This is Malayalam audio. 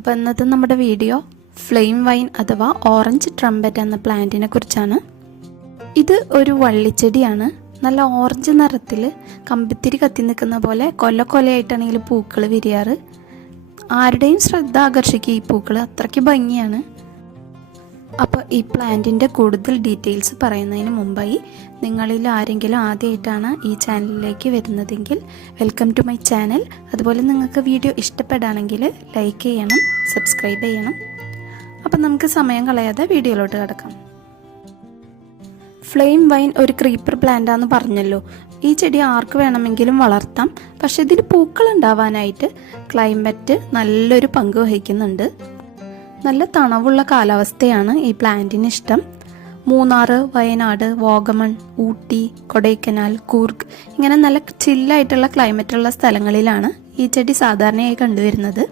അപ്പോൾ ഇന്നത്തെ നമ്മുടെ വീഡിയോ ഫ്ലെയിം വൈൻ അഥവാ ഓറഞ്ച് ട്രംപറ്റ് എന്ന പ്ലാന്റിനെ കുറിച്ചാണ്. ഇത് ഒരു വള്ളിച്ചെടിയാണ്. നല്ല ഓറഞ്ച് നിറത്തിൽ കമ്പിത്തിരി കത്തി നിൽക്കുന്ന പോലെ കൊലയായിട്ടാണെങ്കിൽ പൂക്കൾ വിരിയാറ്. ആരുടെയും ശ്രദ്ധ ആകർഷിക്കുക ഈ പൂക്കൾ, അത്രയ്ക്ക് ഭംഗിയാണ്. അപ്പോൾ ഈ പ്ലാന്റിൻ്റെ കൂടുതൽ ഡീറ്റെയിൽസ് പറയുന്നതിന് മുമ്പായി നിങ്ങളിൽ ആരെങ്കിലും ആദ്യമായിട്ടാണ് ഈ ചാനലിലേക്ക് വരുന്നതെങ്കിൽ വെൽക്കം ടു മൈ ചാനൽ. അതുപോലെ നിങ്ങൾക്ക് വീഡിയോ ഇഷ്ടപ്പെടുകയാണെങ്കിൽ ലൈക്ക് ചെയ്യണം, സബ്സ്ക്രൈബ് ചെയ്യണം. അപ്പം നമുക്ക് സമയം കളയാതെ വീഡിയോയിലോട്ട് കിടക്കാം. ഫ്ലെയിം വൈൻ ഒരു ക്രീപ്പർ പ്ലാന്റാന്ന് പറഞ്ഞല്ലോ. ഈ ചെടി ആർക്ക് വേണമെങ്കിലും വളർത്താം. പക്ഷെ ഇതിൽ പൂക്കൾ ഉണ്ടാവാനായിട്ട് ക്ലൈമറ്റ് നല്ലൊരു പങ്ക് വഹിക്കുന്നുണ്ട്. നല്ല തണവുള്ള കാലാവസ്ഥയാണ് ഈ പ്ലാന്റിന് ഇഷ്ടം. മൂന്നാർ, വയനാട്, വാഗമൺ, ഊട്ടി, കൊടൈക്കനാൽ, കൂർഗ് ഇങ്ങനെ നല്ല ചില്ലായിട്ടുള്ള ക്ലൈമറ്റുള്ള സ്ഥലങ്ങളിലാണ് ഈ ചെടി സാധാരണയായി കണ്ടുവരുന്നത്.